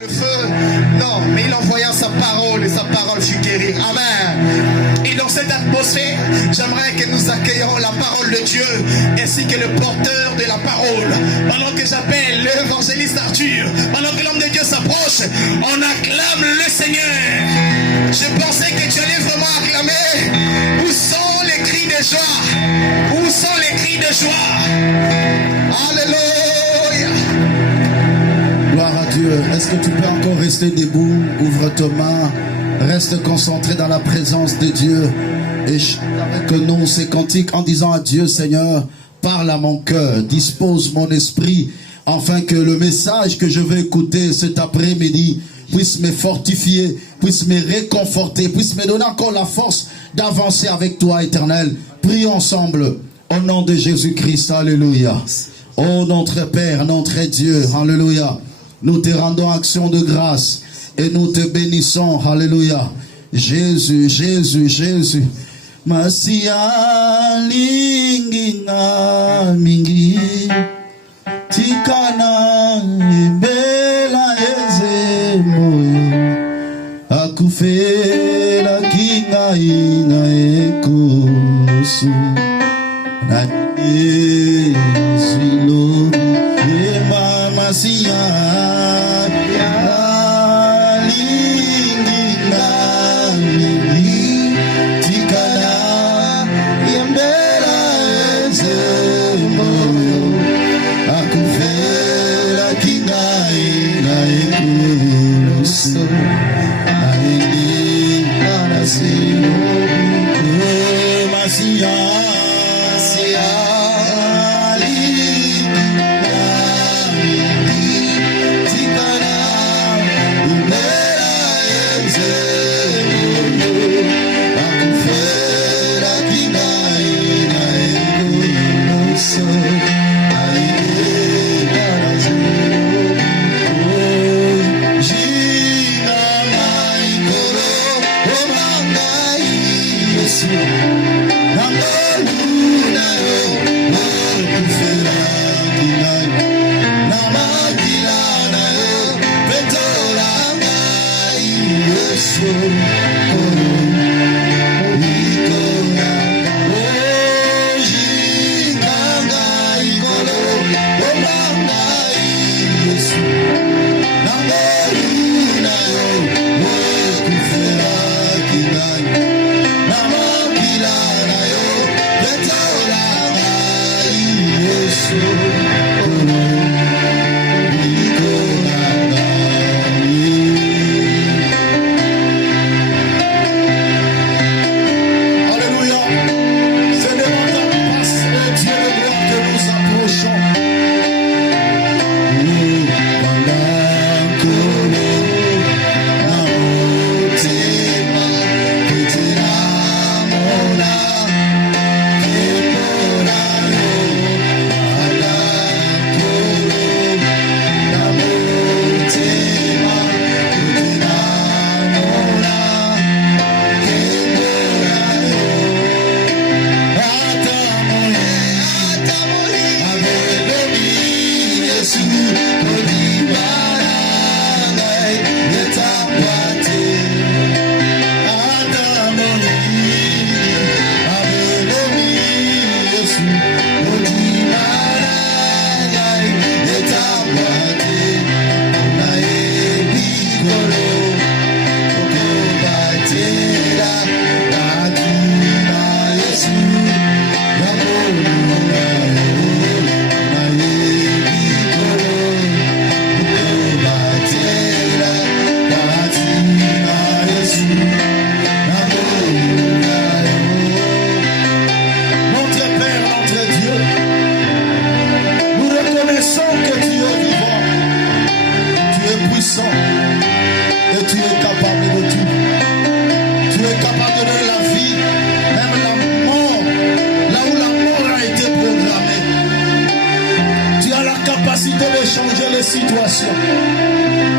Le feu, non, mais il envoya sa parole et sa parole fut guérie. Amen. Et dans cette atmosphère, j'aimerais que nous accueillions la parole de Dieu ainsi que le porteur de la parole. Pendant que j'appelle l'évangéliste Arthur, pendant que l'homme de Dieu s'approche, on acclame le Seigneur. Je pensais que tu allais vraiment acclamer. Où sont les cris de joie? Où sont les cris de joie? Alléluia. Gloire à Dieu. Est-ce que tu peux encore rester debout? Ouvre tes mains. Reste concentré dans la présence de Dieu. Et chante avec nous ces cantiques en disant à Dieu, Seigneur, parle à mon cœur, dispose mon esprit, afin que le message que je vais écouter cet après-midi puisse me fortifier, puisse me réconforter, puisse me donner encore la force d'avancer avec toi, Éternel. Prions ensemble au nom de Jésus-Christ. Alléluia. Oh notre Père, notre Dieu, alléluia. Nous te rendons action de grâce et nous te bénissons. Alléluia. Jésus, Jésus, Jésus. Masia lingina mingi tikana bela eze moyo akufela kinga ina ekosu na Jésus et mama sia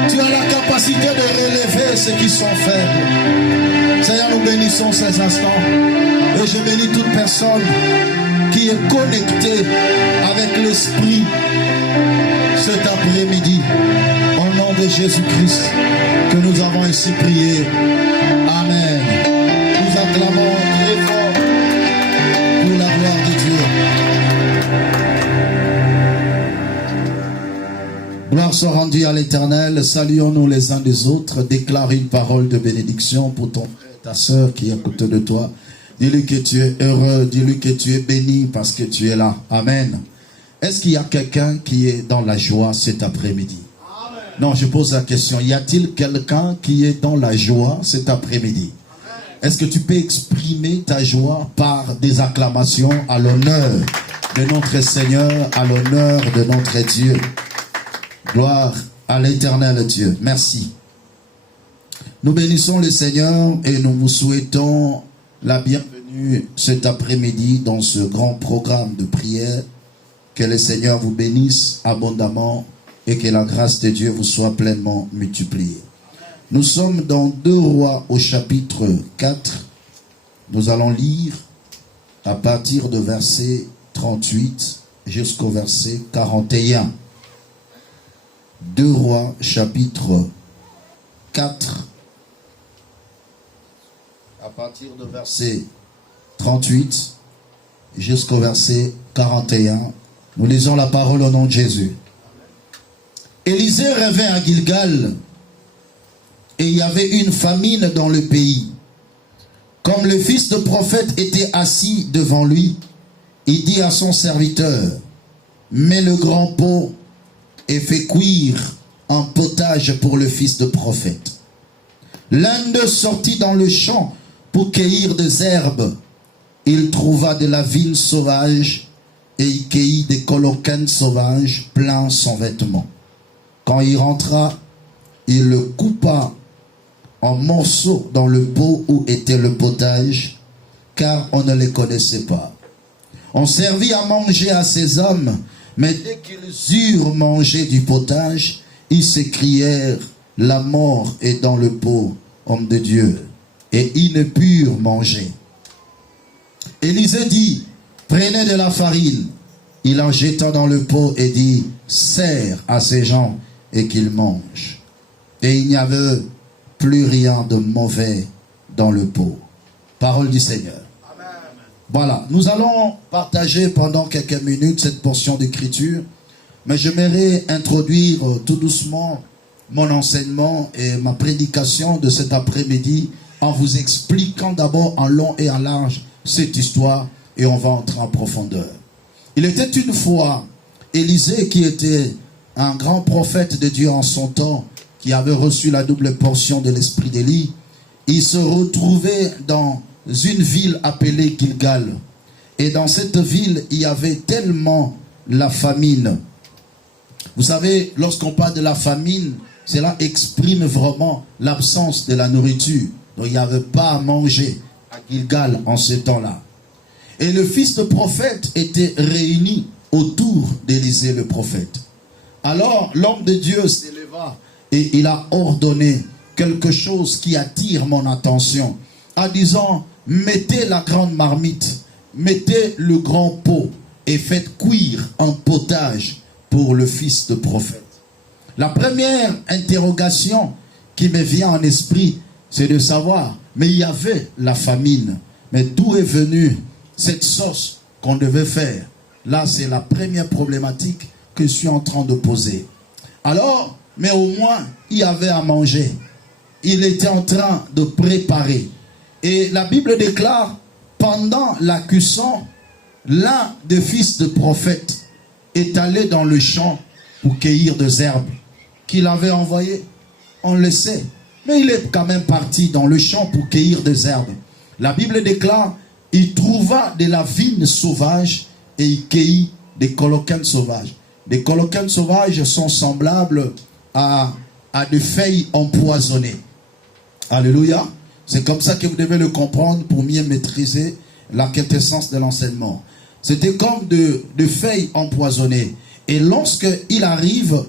Tu as la capacité de relever ceux qui sont faibles. Seigneur, nous bénissons ces instants. Et je bénis toute personne qui est connectée avec l'Esprit cet après-midi. Au nom de Jésus-Christ que nous avons ainsi prié. Amen. Nous acclamons très fort pour la gloire de Dieu. Gloire soit rendue à l'Éternel. Saluons-nous les uns des autres. Déclare une parole de bénédiction pour ton frère et ta soeur qui est à côté de toi. Dis-lui que tu es heureux. Dis-lui que tu es béni parce que tu es là. Amen. Est-ce qu'il y a quelqu'un qui est dans la joie cet après-midi? Non, je pose la question. Y a-t-il quelqu'un qui est dans la joie cet après-midi? Est-ce que tu peux exprimer ta joie par des acclamations à l'honneur de notre Seigneur, à l'honneur de notre Dieu? Gloire à l'Éternel Dieu. Merci. Nous bénissons le Seigneur et nous vous souhaitons la bienvenue cet après-midi dans ce grand programme de prière. Que le Seigneur vous bénisse abondamment et que la grâce de Dieu vous soit pleinement multipliée. Nous sommes dans 2 Rois au chapitre 4. Nous allons lire à partir de verset 38 jusqu'au verset 41. 2 Rois chapitre 4 à partir de verset 38 jusqu'au verset 41. Nous lisons la parole au nom de Jésus. Élisée revint à Gilgal, et il y avait une famine dans le pays. Comme le fils de prophète était assis devant lui, il dit à son serviteur, « Mets le grand pot et fais cuire un potage pour le fils de prophète. » L'un d'eux sortit dans le champ pour cueillir des herbes. Il trouva de la vigne sauvage et il cueillit des coloquines sauvages plein son vêtement. Quand il rentra, il le coupa en morceaux dans le pot où était le potage, car on ne les connaissait pas. On servit à manger à ces hommes, mais dès qu'ils eurent mangé du potage, ils s'écrièrent, « La mort est dans le pot, homme de Dieu. » Et ils ne purent manger. Élisée dit, « Prenez de la farine. » Il en jeta dans le pot et dit, « Sers à ces gens et qu'ils mangent. » Et il n'y avait plus rien de mauvais dans le pot. Parole du Seigneur. Amen. Voilà, nous allons partager pendant quelques minutes cette portion d'écriture, mais j'aimerais introduire tout doucement mon enseignement et ma prédication de cet après-midi en vous expliquant d'abord en long et en large cette histoire et on va entrer en profondeur. Il était une fois Élisée qui était un grand prophète de Dieu en son temps, qui avait reçu la double portion de l'esprit d'Élie. Il se retrouvait dans une ville appelée Gilgal. Et dans cette ville, il y avait tellement la famine. Vous savez, lorsqu'on parle de la famine, cela exprime vraiment l'absence de la nourriture. Donc il n'y avait pas à manger à Gilgal en ce temps-là. Et le fils de prophète était réuni autour d'Élisée le prophète. Alors l'homme de Dieu s'éleva et il a ordonné quelque chose qui attire mon attention, en disant, mettez la grande marmite, mettez le grand pot et faites cuire un potage pour le fils de prophète. La première interrogation qui me vient en esprit, c'est de savoir, mais il y avait la famine, mais d'où est venue cette sauce qu'on devait faire? Là, c'est la première problématique que je suis en train de poser. Alors, mais au moins, il y avait à manger. Il était en train de préparer. Et la Bible déclare, pendant la cuisson, l'un des fils de prophète est allé dans le champ pour cueillir des herbes qu'il avait envoyées. On le sait. Mais il est quand même parti dans le champ pour cueillir des herbes. La Bible déclare, il trouva de la vigne sauvage et il cueillit des coloquines sauvages. Les coloquines sauvages sont semblables à des feuilles empoisonnées. Alléluia. C'est comme ça que vous devez le comprendre pour mieux maîtriser la quintessence de l'enseignement. C'était comme de feuilles empoisonnées. Et lorsqu'il arrive,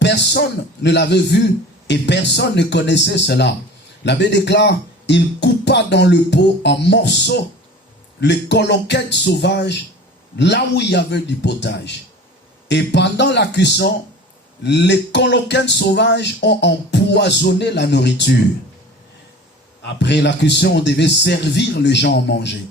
personne ne l'avait vu et personne ne connaissait cela. La Bible déclare, il coupa dans le pot en morceaux les coloquines sauvages là où il y avait du potage. Et pendant la cuisson, les Colocains sauvages ont empoisonné la nourriture. Après la cuisson, on devait servir les gens à manger.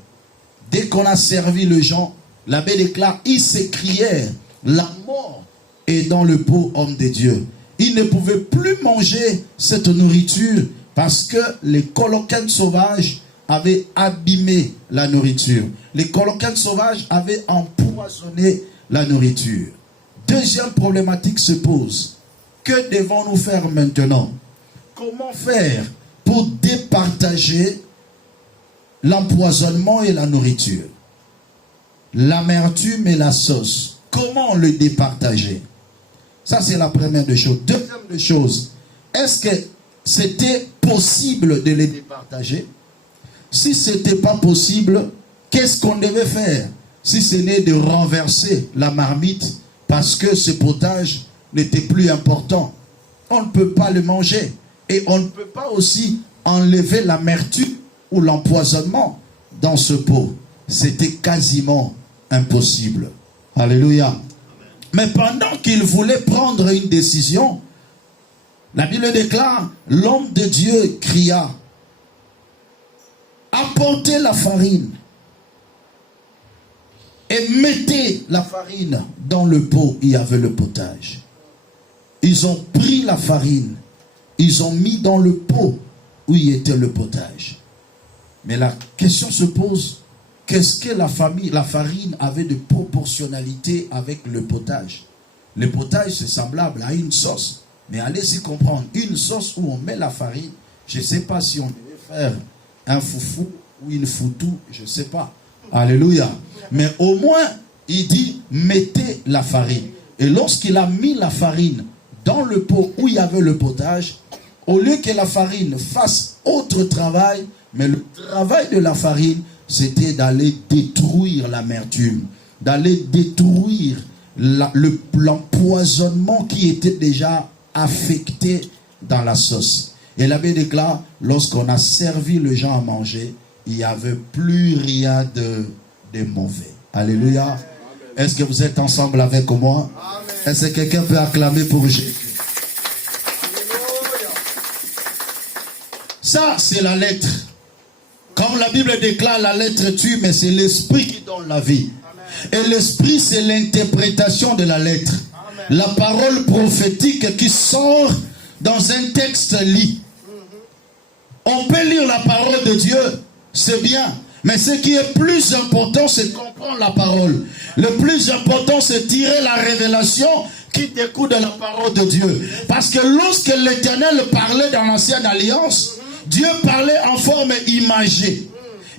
Dès qu'on a servi les gens, l'abbé déclare, ils s'écrièrent, la mort est dans le pot, homme de Dieu. Ils ne pouvaient plus manger cette nourriture parce que les Colocains sauvages avaient abîmé la nourriture. Les Colocains sauvages avaient empoisonné la nourriture. Deuxième problématique se pose. Que devons-nous faire maintenant? Comment faire pour départager l'empoisonnement et la nourriture? L'amertume et la sauce. Comment le départager? Ça, c'est la première des choses. Deuxième des choses, est-ce que c'était possible de les départager? Si ce n'était pas possible, qu'est-ce qu'on devait faire? Si ce n'est de renverser la marmite parce que ce potage n'était plus important. On ne peut pas le manger. Et on ne peut pas aussi enlever l'amertume ou l'empoisonnement dans ce pot. C'était quasiment impossible. Alléluia. Mais pendant qu'il voulait prendre une décision, la Bible déclare, l'homme de Dieu cria, apportez la farine et mettez la farine dans le pot où il y avait le potage. Ils ont pris la farine, ils ont mis dans le pot où il était le potage. Mais la question se pose, qu'est-ce que la farine avait de proportionnalité avec le potage? Le potage, c'est semblable à une sauce. Mais allez-y comprendre, une sauce où on met la farine, je ne sais pas si on devait faire un foufou ou une foutou, je ne sais pas. Alléluia. Mais au moins, il dit, mettez la farine. Et lorsqu'il a mis la farine dans le pot où il y avait le potage, au lieu que la farine fasse autre travail, mais le travail de la farine, c'était d'aller détruire l'amertume, d'aller détruire l'empoisonnement qui était déjà affecté dans la sauce. Et l'abbé déclare, lorsqu'on a servi les gens à manger, il n'y avait plus rien de mauvais. Alléluia. Est-ce que vous êtes ensemble avec moi? Est-ce que quelqu'un peut acclamer pour Jésus? Ça, c'est la lettre. Comme la Bible déclare, la lettre tue, mais c'est l'esprit qui donne la vie. Et l'esprit, c'est l'interprétation de la lettre. La parole prophétique qui sort dans un texte lit. On peut lire la parole de Dieu, c'est bien. Mais ce qui est plus important, c'est comprendre la parole. Le plus important, c'est tirer la révélation qui découle de la parole de Dieu. Parce que lorsque l'Éternel parlait dans l'Ancienne Alliance, Dieu parlait en forme imagée.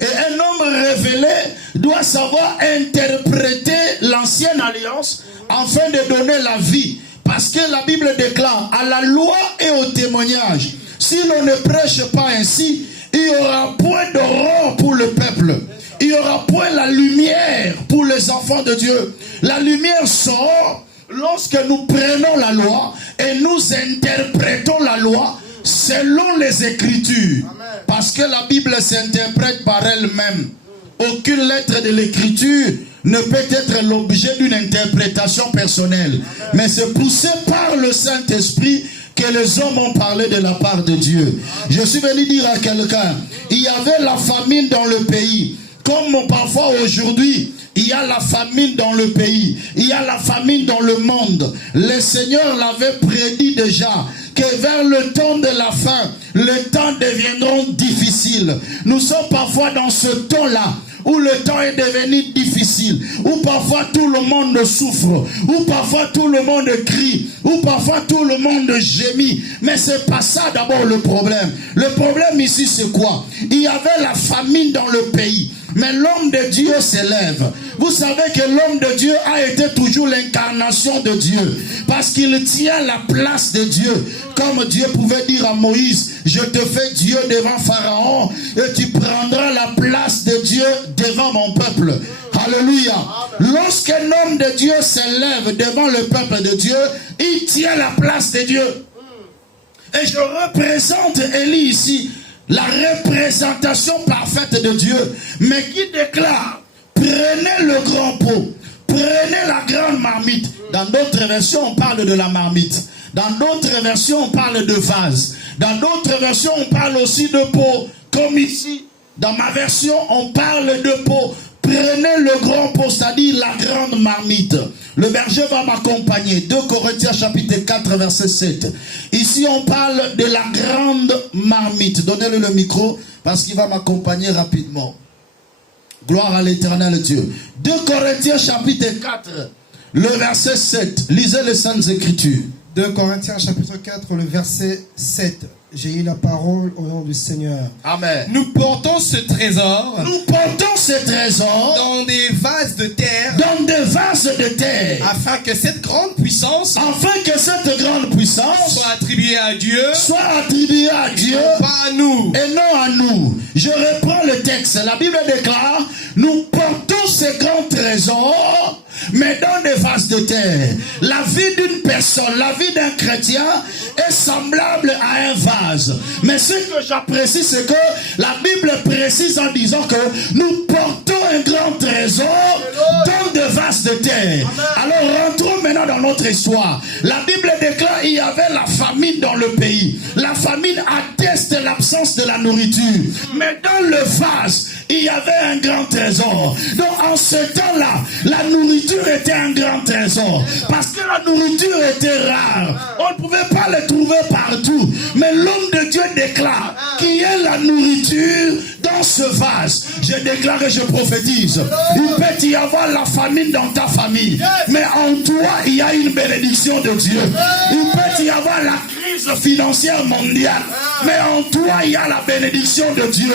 Et un homme révélé doit savoir interpréter l'Ancienne Alliance afin de donner la vie. Parce que la Bible déclare à la loi et au témoignage, si l'on ne prêche pas ainsi, il n'y aura point d'aurore pour le peuple. Il n'y aura point la lumière pour les enfants de Dieu. La lumière sort lorsque nous prenons la loi et nous interprétons la loi selon les Écritures. Parce que la Bible s'interprète par elle-même. Aucune lettre de l'Écriture ne peut être l'objet d'une interprétation personnelle. Mais c'est poussé par le Saint-Esprit que les hommes ont parlé de la part de Dieu. Je suis venu dire à quelqu'un, il y avait la famine dans le pays. Comme parfois aujourd'hui, il y a la famine dans le pays. Il y a la famine dans le monde. Le Seigneur l'avait prédit déjà que vers le temps de la fin, les temps deviendront difficiles. Nous sommes parfois dans ce temps-là où le temps est devenu difficile, où parfois tout le monde souffre, où parfois tout le monde crie, où parfois tout le monde gémit. Mais c'est pas ça d'abord le problème. Le problème ici c'est quoi? Il y avait la famine dans le pays. Mais l'homme de Dieu s'élève. Vous savez que l'homme de Dieu a été toujours l'incarnation de Dieu. Parce qu'il tient la place de Dieu. Comme Dieu pouvait dire à Moïse, je te fais Dieu devant Pharaon et tu prendras la place de Dieu devant mon peuple. Alléluia. Lorsqu'un homme de Dieu s'élève devant le peuple de Dieu, il tient la place de Dieu. Et je représente Élie ici, la représentation parfaite de Dieu, mais qui déclare, prenez le grand pot, prenez la grande marmite. Dans d'autres versions, on parle de la marmite. Dans d'autres versions, on parle de vase. Dans d'autres versions, on parle aussi de pot. Comme ici, dans ma version, on parle de pot. Prenez le grand pot, c'est-à-dire la grande marmite. Le berger va m'accompagner. 2 Corinthiens chapitre 4, verset 7. Ici, on parle de la grande marmite. Donnez-le le micro parce qu'il va m'accompagner rapidement. Gloire à l'éternel Dieu. 2 Corinthiens chapitre 4, le verset 7. Lisez les Saintes Écritures. 2 Corinthiens chapitre 4, le verset 7. J'ai eu la parole au nom du Seigneur. Amen. Nous portons ce trésor dans des vases de terre, afin que cette grande puissance soit attribuée à Dieu, pas à nous. Et non à nous. Je reprends le texte. La Bible déclare, nous portons ces grands trésors, mais dans des vases de terre. La vie d'une personne, la vie d'un chrétien est semblable à un vase. Mais ce que j'apprécie, c'est que la Bible précise en disant que nous portons un grand trésor dans des vases de terre. Alors rentrons maintenant dans notre histoire. La Bible déclare qu'il y avait la famine dans le pays. La famine atteste l'absence de la nourriture. Mais dans le vase, il y avait un grand trésor. Donc en ce temps-là, la nourriture était un grand trésor. Parce que la nourriture était rare. On ne pouvait pas le trouver partout. Mais l'homme de Dieu déclare qu'il y a la nourriture dans ce vase. Je déclare et je prophétise. Il peut y avoir la famine dans ta famille. Mais en toi, il y a une bénédiction de Dieu. Il peut y avoir la crise financière mondiale. Mais en toi, il y a la bénédiction de Dieu.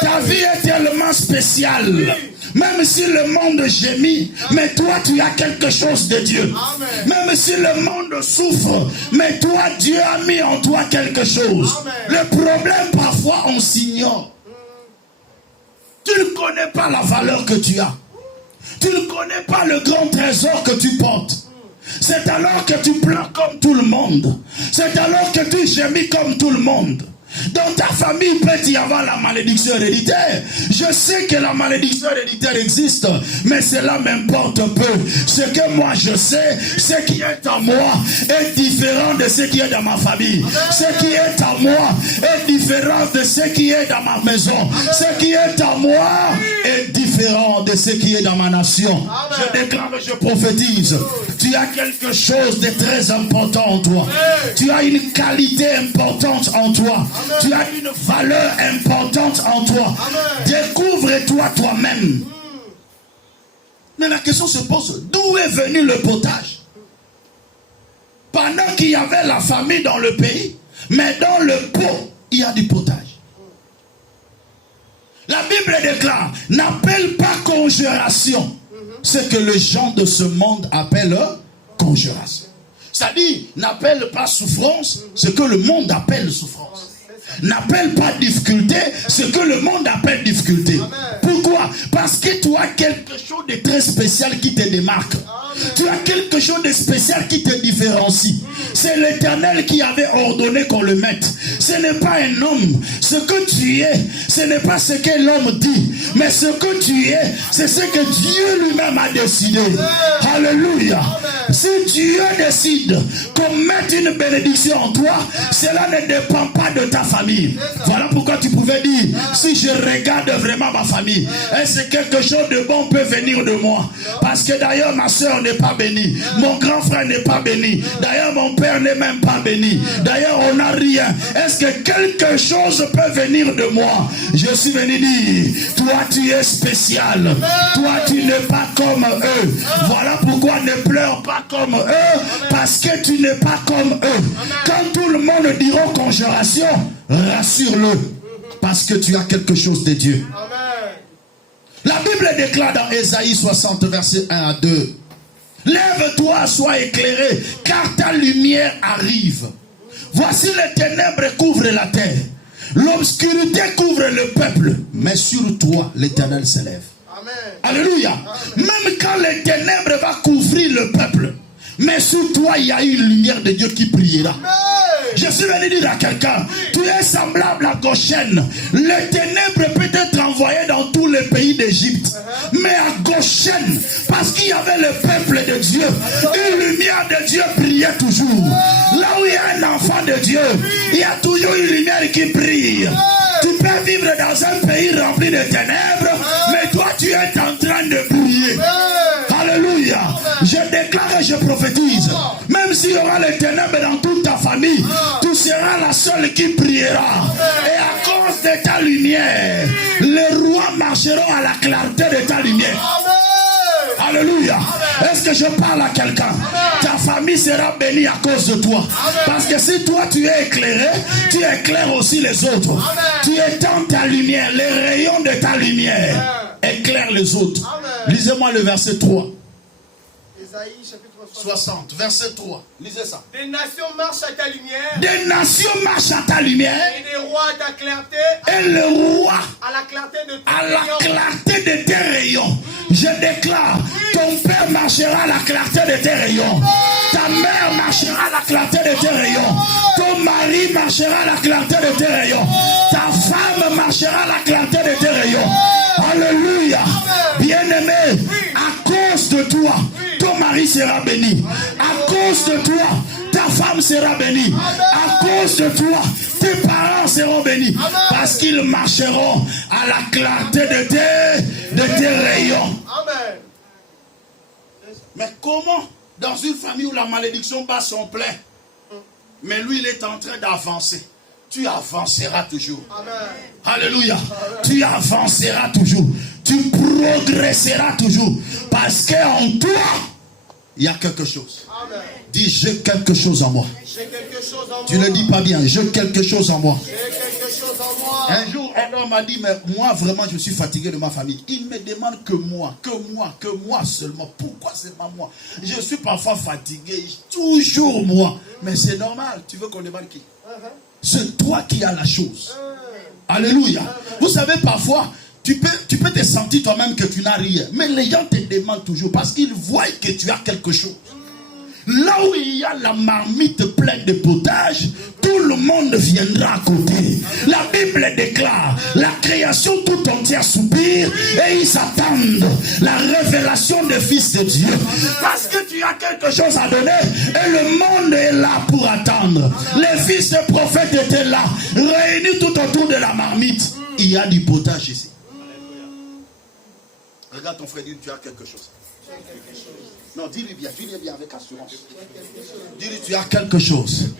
Ta vie est tellement spéciale. Même si le monde gémit, mais toi tu as quelque chose de Dieu. Même si le monde souffre, mais toi Dieu a mis en toi quelque chose. Le problème parfois on s'ignore. Tu ne connais pas la valeur que tu as. Tu ne connais pas le grand trésor que tu portes. C'est alors que tu pleures comme tout le monde. C'est alors que tu gémis comme tout le monde. Dans ta famille, il peut y avoir la malédiction héréditaire. Je sais que la malédiction héréditaire existe, mais cela m'importe peu. Ce que moi je sais, ce qui est en moi est différent de ce qui est dans ma famille. Ce qui est en moi est différent de ce qui est dans ma maison. Ce qui est en moi est différent de ce qui est dans ma nation. Je déclare et je prophétise. Tu as quelque chose de très important en toi. Tu as une qualité importante en toi. Tu as une valeur importante en toi. Découvre-toi toi-même. Mais la question se pose, d'où est venu le potage? Pendant qu'il y avait la famine dans le pays, mais dans le pot, il y a du potage. La Bible déclare, n'appelle pas conjuration ce que les gens de ce monde appellent conjuration. C'est-à-dire, n'appelle pas souffrance ce que le monde appelle souffrance. N'appelle pas difficulté ce que le monde appelle difficulté. Pourquoi? Parce que tu as quelque chose de très spécial qui te démarque. Tu as quelque chose de spécial qui te différencie. C'est l'Éternel qui avait ordonné qu'on le mette. Ce n'est pas un homme. Ce que tu es, ce n'est pas ce que l'homme dit. Mais ce que tu es, c'est ce que Dieu lui-même a décidé. Alléluia. Si Dieu décide qu'on mette une bénédiction en toi, cela ne dépend pas de ta famille. Voilà pourquoi tu pouvais dire, si je regarde vraiment ma famille, est-ce que quelque chose de bon peut venir de moi? Parce que d'ailleurs ma soeur n'est pas bénie, mon grand frère n'est pas béni, d'ailleurs mon père n'est même pas béni, d'ailleurs on n'a rien. Est-ce que quelque chose peut venir de moi? Je suis venu dire, toi tu es spécial, toi tu n'es pas comme eux. Voilà pourquoi ne pleure pas comme eux, parce que tu n'es pas comme eux. Quand tout le monde dira conjuration, rassure-le, parce que tu as quelque chose de Dieu. La Bible déclare dans Ésaïe 60, verset 1 à 2. Lève-toi, sois éclairé, car ta lumière arrive. Voici les ténèbres couvrent la terre. L'obscurité couvre le peuple. Mais sur toi, l'Éternel s'élève. Alléluia. Même quand les ténèbres vont couvrir le peuple, mais sur toi, il y a une lumière de Dieu qui brillera. Je suis venu dire à quelqu'un, tu es semblable à Goshen. Les ténèbres peut être envoyées dans tous les pays d'Égypte. Mais à Goshen, parce qu'il y avait le peuple de Dieu, une lumière de Dieu brillait toujours. Là où il y a un enfant de Dieu, il y a toujours une lumière qui brille. Tu peux vivre dans un pays rempli de ténèbres, mais toi tu es en train de briller. Alléluia. Je déclare et je prophétise. Même s'il y aura les ténèbres dans toute ta famille, tu seras la seule qui priera. Et à cause de ta lumière, les rois marcheront à la clarté de ta lumière. Alléluia. Est-ce que je parle à quelqu'un? Ta famille sera bénie à cause de toi. Parce que si toi tu es éclairé, tu éclaires aussi les autres. Tu étends ta lumière, les rayons de ta lumière éclairent les autres. Lisez-moi le verset 3. Ésaïe chapitre 60, verset 3. Lisez ça. Des nations marchent à ta lumière. Des nations marchent à ta lumière. Et des rois à ta clarté. Et le roi À la clarté de tes à la rayons. clarté de tes rayons. Je déclare, ton père marchera à la clarté de tes rayons. Ta mère marchera à la clarté de tes rayons. Ton mari marchera à la clarté de tes rayons. Ta femme marchera à la clarté de tes rayons. Alléluia. Bien-aimé, à cause de toi, ton mari sera béni. À cause de toi, ta femme sera bénie. À cause de toi, tes parents seront bénis. Parce qu'ils marcheront à la clarté de tes rayons. Amen. Mais comment, dans une famille où la malédiction bat son plein, mais lui il est en train d'avancer, tu avanceras toujours. Amen. Alléluia. Tu avanceras toujours. Tu progresseras toujours. Parce qu'en toi, il y a quelque chose. Amen. Dis, j'ai quelque chose en moi. J'ai quelque chose en moi. Tu ne le dis pas bien, j'ai quelque chose en moi. J'ai quelque chose en moi. Un jour, un homme m'a dit, mais moi vraiment je suis fatigué de ma famille. Il me demande que moi seulement. Pourquoi seulement moi? Je suis parfois fatigué, toujours moi. Mais c'est normal, tu veux qu'on demande qui? C'est toi qui as la chose. Alléluia. Vous savez, parfois, tu peux te sentir toi-même que tu n'as rien. Mais les gens te demandent toujours parce qu'ils voient que tu as quelque chose. Là où il y a la marmite pleine de potage, tout le monde viendra à côté. La Bible déclare, la création tout entière soupire et ils attendent la révélation des fils de Dieu. Parce que tu as quelque chose à donner et le monde est là pour attendre. Les fils de prophètes étaient là, réunis tout autour de la marmite. Il y a du potage ici. Regarde ton frère, dis tu as quelque chose. Non, dis-lui bien avec assurance. Dis-lui, tu as quelque chose.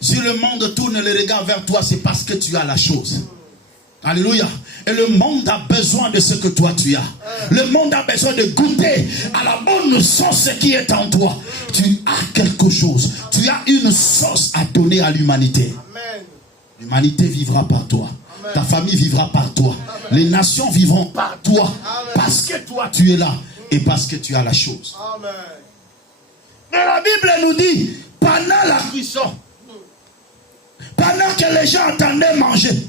Si le monde tourne le regard vers toi, c'est parce que tu as la chose. Alléluia. Et le monde a besoin de ce que toi tu as. Le monde a besoin de goûter à la bonne sauce qui est en toi. Tu as quelque chose. Tu as une sauce à donner à l'humanité. L'humanité vivra par toi. Ta famille vivra par toi. Les nations vivront par toi. Parce que toi tu es là. Et parce que tu as la chose. Amen. Mais la Bible nous dit, pendant la cuisson, pendant que les gens attendaient manger,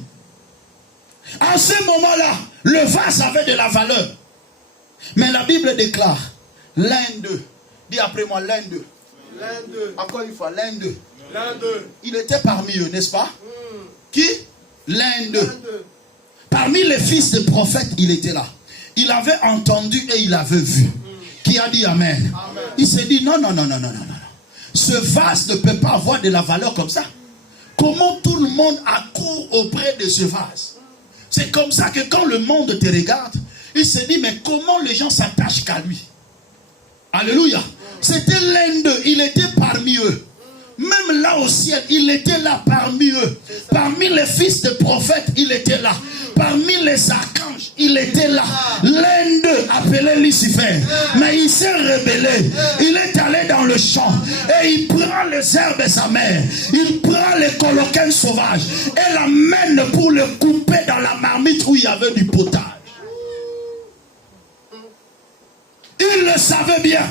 en ce moment-là, le vase avait de la valeur. Mais la Bible déclare, l'un d'eux, dis après moi, l'un d'eux. L'un d'eux. Encore une fois, l'un d'eux. L'un d'eux. Il était parmi eux, n'est-ce pas? Qui? L'un d'eux. L'un d'eux. Parmi les fils des prophètes, il était là. Il avait entendu et il avait vu. Qui a dit amen? Amen. Il s'est dit non. Ce vase ne peut pas avoir de la valeur comme ça. Comment tout le monde accourt auprès de ce vase? C'est comme ça que quand le monde te regarde, il se dit mais comment les gens s'attachent qu'à lui? Alléluia. C'était l'un d'eux. Il était parmi eux. Même là au ciel, il était là parmi eux. Parmi les fils de prophètes, il était là. Parmi les archanges, il était là. L'un d'eux, appelé Lucifer. Mais il s'est rebellé. Il est allé dans le champ. Et il prend les herbes de sa mère. Il prend les coloquins sauvages. Et l'amène pour le couper dans la marmite où il y avait du potage. Il le savait bien.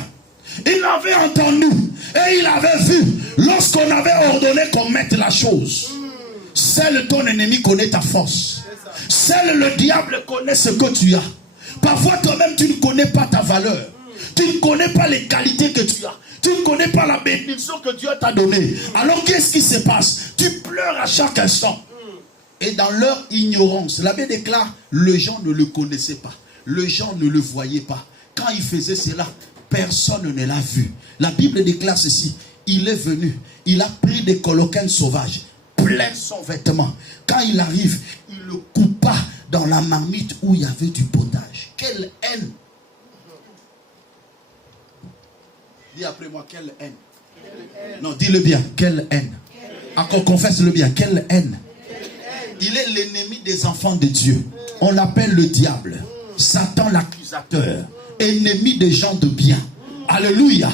Il avait entendu et il avait vu lorsqu'on avait ordonné qu'on mette la chose. Seul ton ennemi connaît ta force. Seul le diable connaît ce que tu as. Parfois toi-même tu ne connais pas ta valeur. Tu ne connais pas les qualités que tu as. Tu Tu ne connais pas la bénédiction que Dieu t'a donnée. Alors qu'est-ce qui se passe? Tu pleures à chaque instant. Et dans leur ignorance, la Bible déclare, les gens ne le connaissaient pas. Les gens ne le voyaient pas. Quand il faisait cela, personne ne l'a vu. La Bible déclare ceci. Il est venu, il a pris des coloquins sauvages, plein son vêtement. Quand il arrive, il le coupa dans la marmite où il y avait du potage. Quelle haine! Dis après moi, quelle haine? Non, dis-le bien, quelle haine? Encore confesse-le bien, quelle haine? Il est l'ennemi des enfants de Dieu. On l'appelle le diable, Satan l'accusateur, ennemi des gens de bien. Alléluia.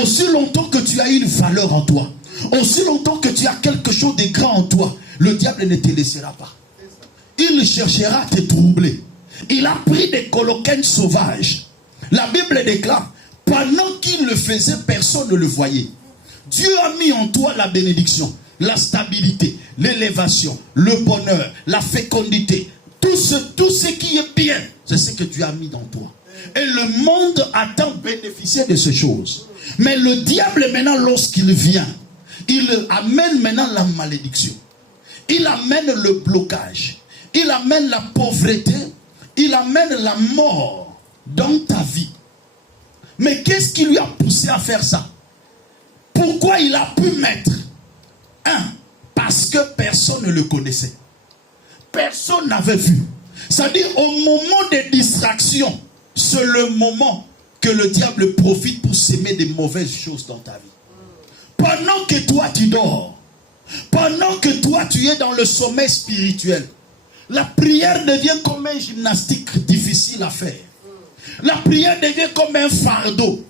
Aussi longtemps que tu as une valeur en toi, aussi longtemps que tu as quelque chose de grand en toi, le diable ne te laissera pas. Il cherchera à te troubler. Il a pris des coloquins sauvages. La Bible déclare, pendant qu'il le faisait, personne ne le voyait. Dieu a mis en toi la bénédiction, la stabilité, l'élévation, le bonheur, la fécondité. Tout ce qui est bien, c'est ce que Dieu a mis dans toi. Et le monde attend bénéficier de ces choses. Mais le diable maintenant, lorsqu'il vient, il amène maintenant la malédiction. Il amène le blocage. Il amène la pauvreté. Il amène la mort dans ta vie. Mais qu'est-ce qui lui a poussé à faire ça? Pourquoi il a pu mettre? Parce que personne ne le connaissait. Personne n'avait vu. C'est-à-dire au moment des distractions, c'est le moment que le diable profite pour s'aimer des mauvaises choses dans ta vie. Pendant que toi tu dors, pendant que toi tu es dans le sommeil spirituel, la prière devient comme un gymnastique difficile à faire. La prière devient comme un fardeau.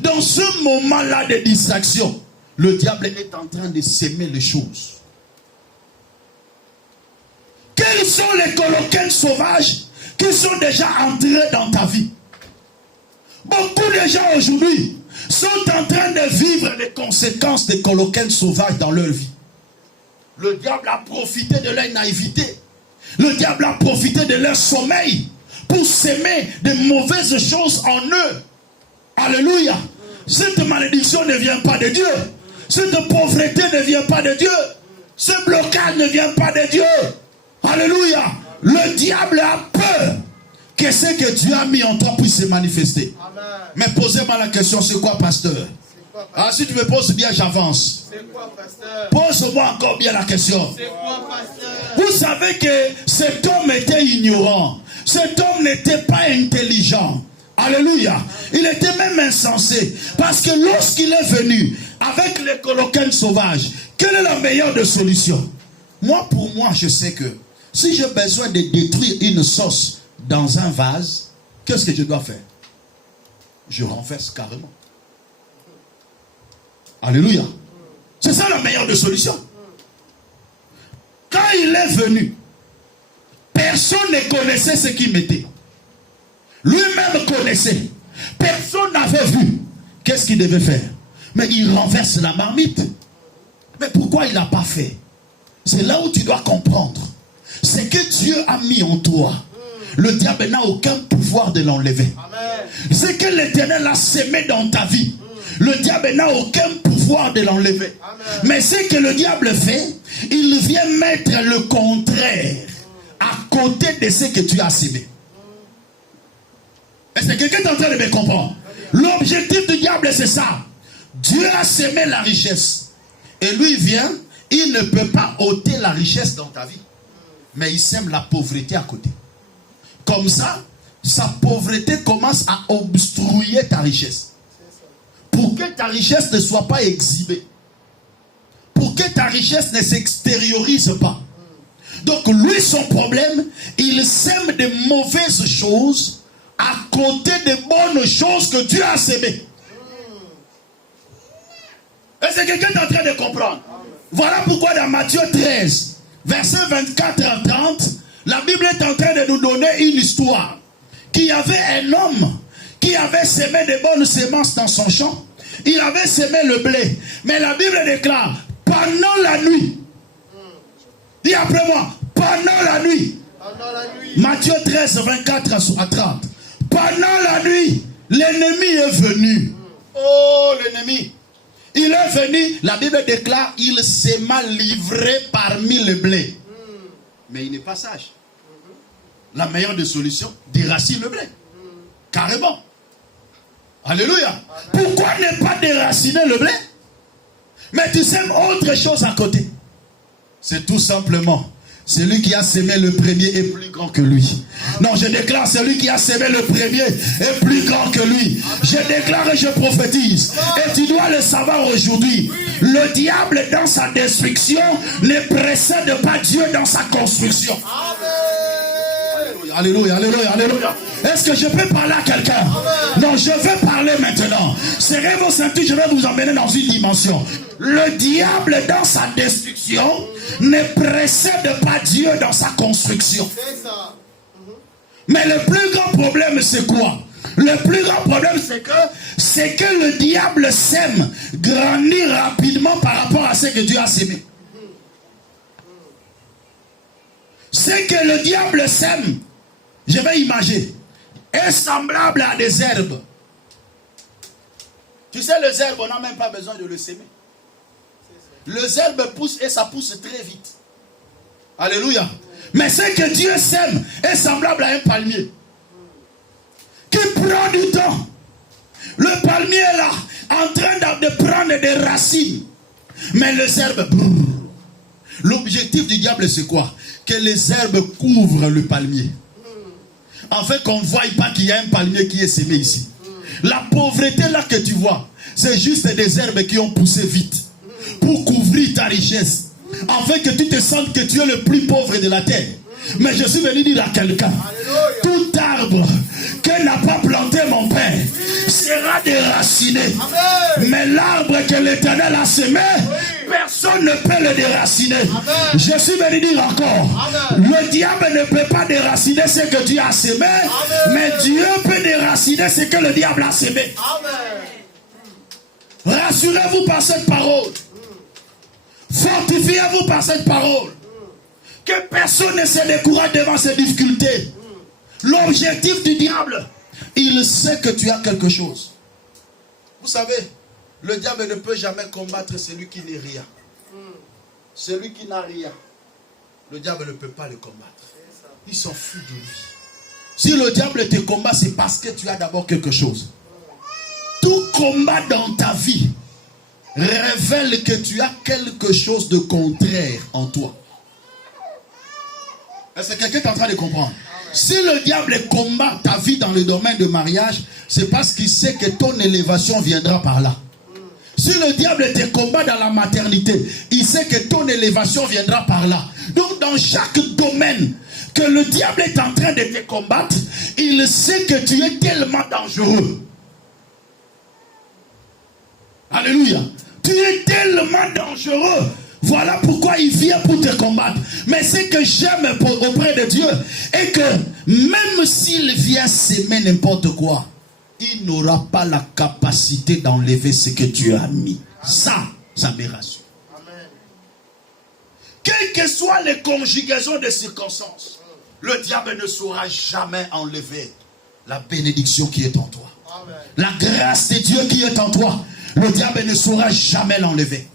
Dans ce moment-là de distraction, le diable est en train de s'aimer les choses. Quels sont les coloquins sauvages qui sont déjà entrés dans ta vie? Beaucoup de gens aujourd'hui sont en train de vivre les conséquences des coloquins sauvages dans leur vie. Le diable a profité de leur naïveté. Le diable a profité de leur sommeil pour s'aimer de mauvaises choses en eux. Alléluia. Cette malédiction ne vient pas de Dieu. Cette pauvreté ne vient pas de Dieu. Ce blocage ne vient pas de Dieu. Alléluia. Le diable a peur que ce que Dieu a mis en toi puisse se manifester. Amen. Mais posez-moi la question, c'est quoi, pasteur? Ah, si tu me poses bien, j'avance. C'est quoi, pasteur? Pose-moi encore bien la question. C'est quoi, pasteur? Vous savez que cet homme était ignorant. Cet homme n'était pas intelligent. Alléluia. Il était même insensé. Parce que lorsqu'il est venu avec les coloquins sauvages, quelle est la meilleure des solutions? Moi, pour moi, je sais que si j'ai besoin de détruire une sauce dans un vase, qu'est-ce que je dois faire? Je renverse carrément. Alléluia. C'est ça la meilleure des solutions. Quand il est venu, personne ne connaissait ce qu'il mettait. Lui-même connaissait. Personne n'avait vu. Qu'est-ce qu'il devait faire? Mais il renverse la marmite. Mais pourquoi il n'a pas fait? C'est là où tu dois comprendre. C'est que Dieu a mis en toi. Le diable n'a aucun pouvoir de l'enlever. C'est que l'Éternel a sémé dans ta vie. Le diable n'a aucun pouvoir de l'enlever. Mais ce que le diable fait, il vient mettre le contraire à côté de ce que tu as sémé. Est-ce que quelqu'un est en train de me comprendre? L'objectif du diable, c'est ça. Dieu a sémé la richesse. Et lui vient, il ne peut pas ôter la richesse dans ta vie. Mais il sème la pauvreté à côté. Comme ça, sa pauvreté commence à obstruer ta richesse. Pour que ta richesse ne soit pas exhibée. Pour que ta richesse ne s'extériorise pas. Donc lui, son problème, il sème de mauvaises choses à côté des bonnes choses que Dieu a sémées. Est-ce que quelqu'un est en train de comprendre? Voilà pourquoi dans Matthieu 13, verset 24 à 30, la Bible est en train de nous donner une histoire. Qu'il y avait un homme qui avait semé de bonnes semences dans son champ. Il avait semé le blé. Mais la Bible déclare, pendant la nuit. Dis après moi, pendant la nuit. Matthieu 13, 24 à 30. Pendant la nuit, l'ennemi est venu. Oh, l'ennemi. Il est venu, la Bible déclare, il s'est mal livré parmi le blé. Mais il n'est pas sage. La meilleure des solutions, déracine le blé. Carrément. Alléluia. Pourquoi ne pas déraciner le blé? Mais tu sèmes autre chose à côté. C'est tout simplement, celui qui a sémé le premier est plus grand que lui. Non, je déclare, celui qui a sémé le premier est plus grand que lui. Je déclare et je prophétise. Et tu dois le savoir aujourd'hui. Le diable dans sa destruction ne précède pas Dieu dans sa construction. Alléluia, alléluia, alléluia. Est-ce que je peux parler à quelqu'un? Non, je vais parler maintenant. Serrez vos ceintures, je vais vous emmener dans une dimension. Le diable dans sa destruction ne précède pas Dieu dans sa construction. Mais le plus grand problème, c'est quoi? Le plus grand problème, c'est que le diable sème, grandit rapidement par rapport à ce que Dieu a sémé. C'est que le diable sème, je vais imaginer, est semblable à des herbes. Tu sais, les herbes, on n'a même pas besoin de le s'aimer. Les herbes poussent et ça pousse très vite. Alléluia. Mais ce que Dieu sème est semblable à un palmier qui prend du temps. Le palmier est là, en train de prendre des racines. Mais les herbes, l'objectif du diable, c'est quoi? Que les herbes couvrent le palmier. En fait, qu'on ne voie pas qu'il y a un palmier qui est semé ici. La pauvreté là que tu vois, c'est juste des herbes qui ont poussé vite pour couvrir ta richesse. Afin que tu te sentes que tu es le plus pauvre de la terre. Mais je suis venu dire à quelqu'un, tout arbre que n'a pas planté mon père sera déraciné. Mais l'arbre que l'Éternel a semé, personne ne peut le déraciner. Je suis venu dire encore, le diable ne peut pas déraciner ce que Dieu a semé, mais Dieu peut déraciner ce que le diable a semé. Rassurez-vous par cette parole. Fortifiez-vous par cette parole. Que personne ne se décourage devant ces difficultés. L'objectif du diable, il sait que tu as quelque chose. Vous savez, le diable ne peut jamais combattre celui qui n'est rien. Celui qui n'a rien, le diable ne peut pas le combattre. Il s'en fout de lui. Si le diable te combat, c'est parce que tu as d'abord quelque chose. Tout combat dans ta vie révèle que tu as quelque chose de contraire en toi. Est-ce que quelqu'un est en train de comprendre? Si le diable combat ta vie dans le domaine de mariage, c'est parce qu'il sait que ton élévation viendra par là. Si le diable te combat dans la maternité, il sait que ton élévation viendra par là. Donc dans chaque domaine que le diable est en train de te combattre, il sait que tu es tellement dangereux. Alléluia. Tu es tellement dangereux. Voilà pourquoi il vient pour te combattre. Mais ce que j'aime auprès de Dieu est que même s'il vient s'aimer n'importe quoi, il n'aura pas la capacité d'enlever ce que Dieu a mis. Ça me rassure. Amen. Quelles que soient les conjugaisons de circonstances, le diable ne saura jamais enlever la bénédiction qui est en toi. Amen. La grâce de Dieu qui est en toi, le diable ne saura jamais l'enlever.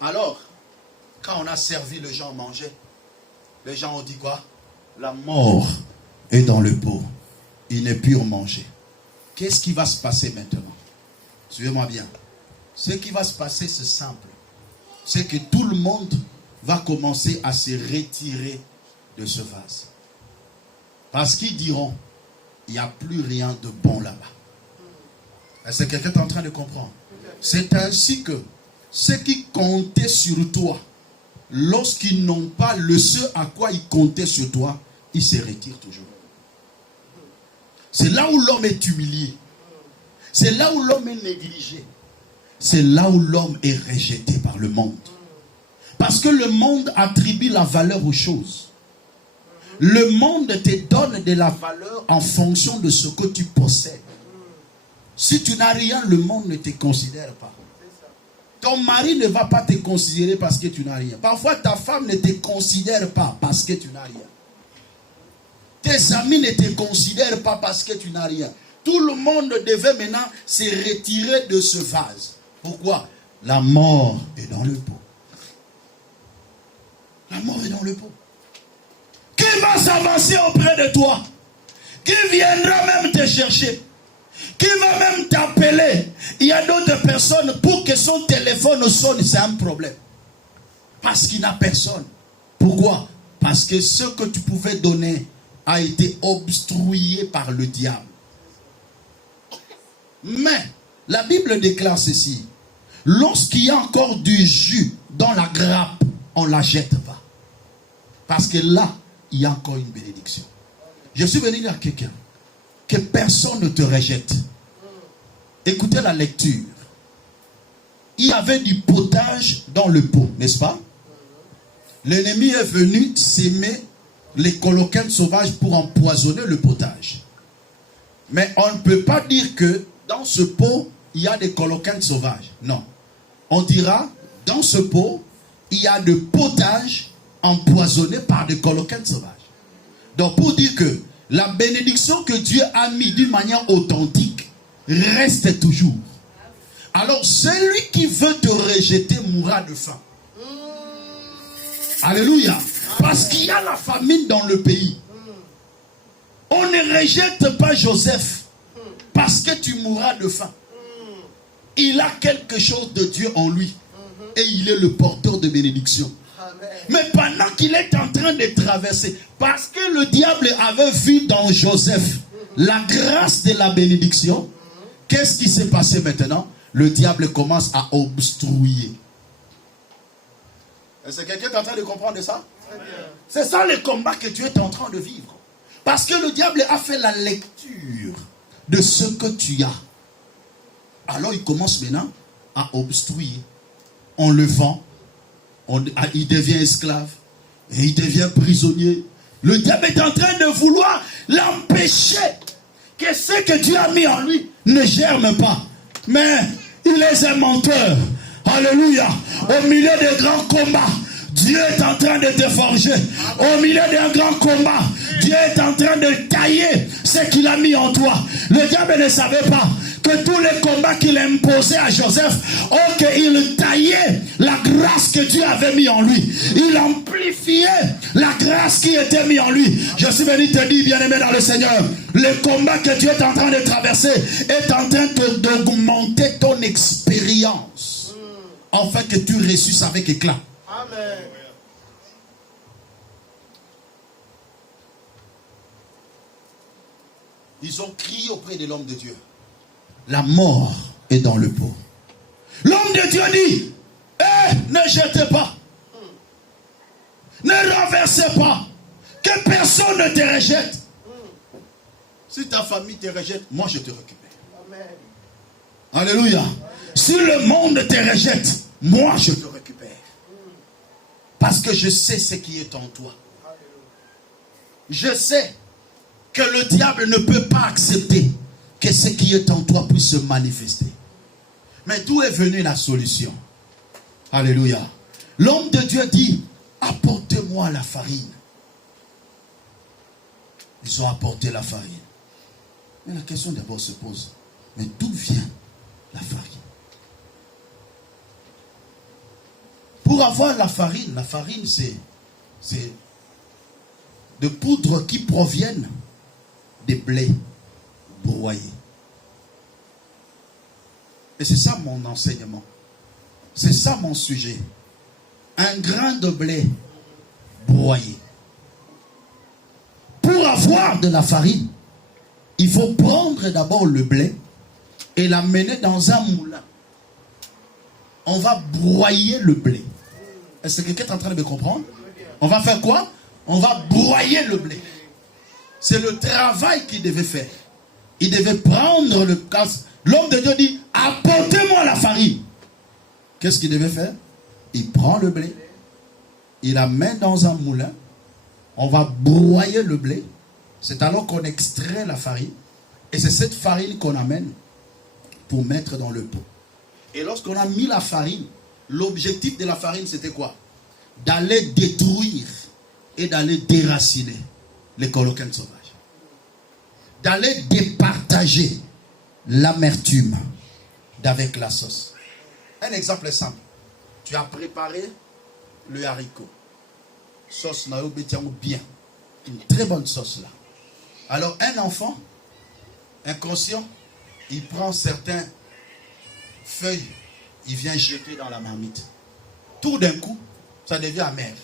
Alors, quand on a servi, les gens mangeaient. Les gens ont dit quoi? La mort est dans le pot. Ils ne purent manger. Qu'est-ce qui va se passer maintenant? Suivez-moi bien. Ce qui va se passer, c'est simple. C'est que tout le monde va commencer à se retirer de ce vase. Parce qu'ils diront, il n'y a plus rien de bon là-bas. Est-ce que quelqu'un est en train de comprendre? C'est ainsi que ceux qui comptaient sur toi, lorsqu'ils n'ont pas ce à quoi ils comptaient sur toi, ils se retirent toujours. C'est là où l'homme est humilié. C'est là où l'homme est négligé. C'est là où l'homme est rejeté par le monde. Parce que le monde attribue la valeur aux choses. Le monde te donne de la valeur en fonction de ce que tu possèdes. Si tu n'as rien, le monde ne te considère pas. Ton mari ne va pas te considérer parce que tu n'as rien. Parfois, ta femme ne te considère pas parce que tu n'as rien. Tes amis ne te considèrent pas parce que tu n'as rien. Tout le monde devait maintenant se retirer de ce vase. Pourquoi? La mort est dans le pot. La mort est dans le pot. Qui va s'avancer auprès de toi? Qui viendra même te chercher? Qui va même t'appeler? Il y a d'autres personnes, pour que son téléphone sonne, c'est un problème. Parce qu'il n'a personne. Pourquoi? Parce que ce que tu pouvais donner a été obstrué par le diable. Mais la Bible déclare ceci. Lorsqu'il y a encore du jus dans la grappe, on ne la jette pas. Parce que là, il y a encore une bénédiction. Je suis venu dire à quelqu'un que personne ne te rejette. Écoutez la lecture. Il y avait du potage dans le pot, n'est-ce pas? L'ennemi est venu s'aimer les coloquins sauvages pour empoisonner le potage. Mais on ne peut pas dire que dans ce pot, il y a des coloquins sauvages. Non. On dira, dans ce pot, il y a de potage empoisonné par des coloquins sauvages. Donc pour dire que la bénédiction que Dieu a mis d'une manière authentique reste toujours. Alors celui qui veut te rejeter mourra de faim. Alléluia. Parce qu'il y a la famine dans le pays. On ne rejette pas Joseph parce que tu mourras de faim. Il a quelque chose de Dieu en lui. Et il est le porteur de bénédiction. Mais pendant qu'il est en train de traverser, parce que le diable avait vu dans Joseph la grâce de la bénédiction, qu'est-ce qui s'est passé maintenant? Le diable commence à obstruer. Est-ce que quelqu'un est en train de comprendre ça? C'est ça le combat que tu es en train de vivre. Parce que le diable a fait la lecture de ce que tu as. Alors il commence maintenant à obstruer. On le vend. Il devient esclave. Et il devient prisonnier. Le diable est en train de vouloir l'empêcher que ce que Dieu a mis en lui ne germe pas. Mais il est un menteur. Alléluia. Au milieu de grands combats, Dieu est en train de te forger. Au milieu d'un grand combat, Dieu est en train de tailler ce qu'il a mis en toi. Le diable ne savait pas que tous les combats qu'il imposait à Joseph, il taillait la grâce que Dieu avait mis en lui. Il amplifiait la grâce qui était mise en lui. Je suis venu te dire, bien-aimé dans le Seigneur, le combat que Dieu est en train de traverser est en train d'augmenter ton expérience, afin que tu réussisses avec éclat. Amen. Ils ont crié auprès de l'homme de Dieu. La mort est dans le pot. L'homme de Dieu dit, ne jetez pas. Ne renversez pas. Que personne ne te rejette. Si ta famille te rejette, moi je te récupère. Amen. Alléluia. Si le monde te rejette, moi je te récupère. Parce que je sais ce qui est en toi. Je sais que le diable ne peut pas accepter que ce qui est en toi puisse se manifester. Mais d'où est venue la solution? Alléluia. L'homme de Dieu dit, apportez-moi la farine. Ils ont apporté la farine. Mais la question d'abord se pose, mais d'où vient la farine? Pour avoir la farine c'est de poudres qui proviennent des blés broyés. Et c'est ça mon enseignement. C'est ça mon sujet. Un grain de blé broyé. Pour avoir de la farine, il faut prendre d'abord le blé et l'amener dans un moulin. On va broyer le blé. Est-ce que quelqu'un est en train de me comprendre? On va faire quoi? On va broyer le blé. C'est le travail qu'il devait faire. Il devait prendre le casse. L'homme de Dieu dit, apportez-moi la farine. Qu'est-ce qu'il devait faire? Il prend le blé. Il l'amène dans un moulin. On va broyer le blé. C'est alors qu'on extrait la farine. Et c'est cette farine qu'on amène pour mettre dans le pot. Et lorsqu'on a mis la farine, l'objectif de la farine, c'était quoi? D'aller détruire et d'aller déraciner les coloquins sauvages. d'aller départager l'amertume d'avec la sauce. Un exemple simple. Tu as préparé le haricot. Sauce nayo betiango bien. Une très bonne sauce là. Alors un enfant inconscient, il prend certaines feuilles, il vient jeter dans la marmite. Tout d'un coup, ça devient amer.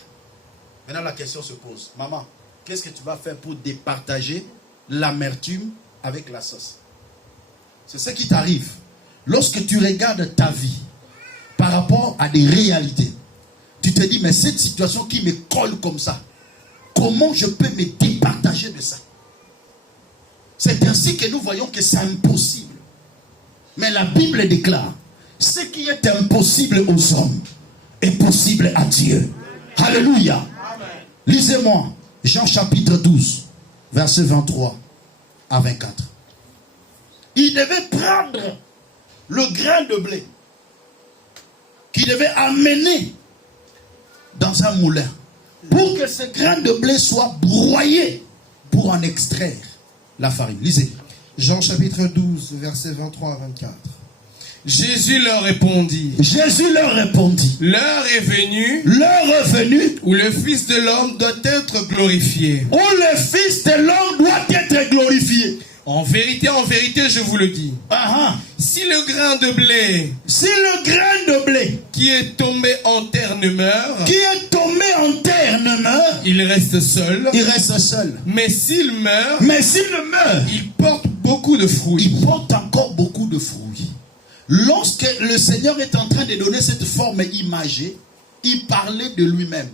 Maintenant la question se pose. Maman, qu'est-ce que tu vas faire pour départager l'amertume avec la sauce? C'est ce qui t'arrive. Lorsque tu regardes ta vie par rapport à des réalités, tu te dis, mais cette situation qui me colle comme ça, comment je peux me départager de ça? C'est ainsi que nous voyons que c'est impossible. Mais la Bible déclare, ce qui est impossible aux hommes est possible à Dieu. Alléluia. Lisez-moi Jean chapitre 12, verset 23 à 24. Il devait prendre le grain de blé qu'il devait amener dans un moulin pour que ce grain de blé soit broyé pour en extraire la farine. Lisez. Jean chapitre 12, versets 23 à 24. Jésus leur répondit. Jésus leur répondit. L'heure est venue où le Fils de l'homme doit être glorifié. Où le Fils de l'homme doit être glorifié. En vérité, je vous le dis. Si le grain de blé qui est tombé en terre ne meurt, il reste seul. Mais s'il meurt, il porte beaucoup de fruits. Il porte encore beaucoup de fruits. Lorsque le Seigneur est en train de donner cette forme imagée, il parlait de lui-même.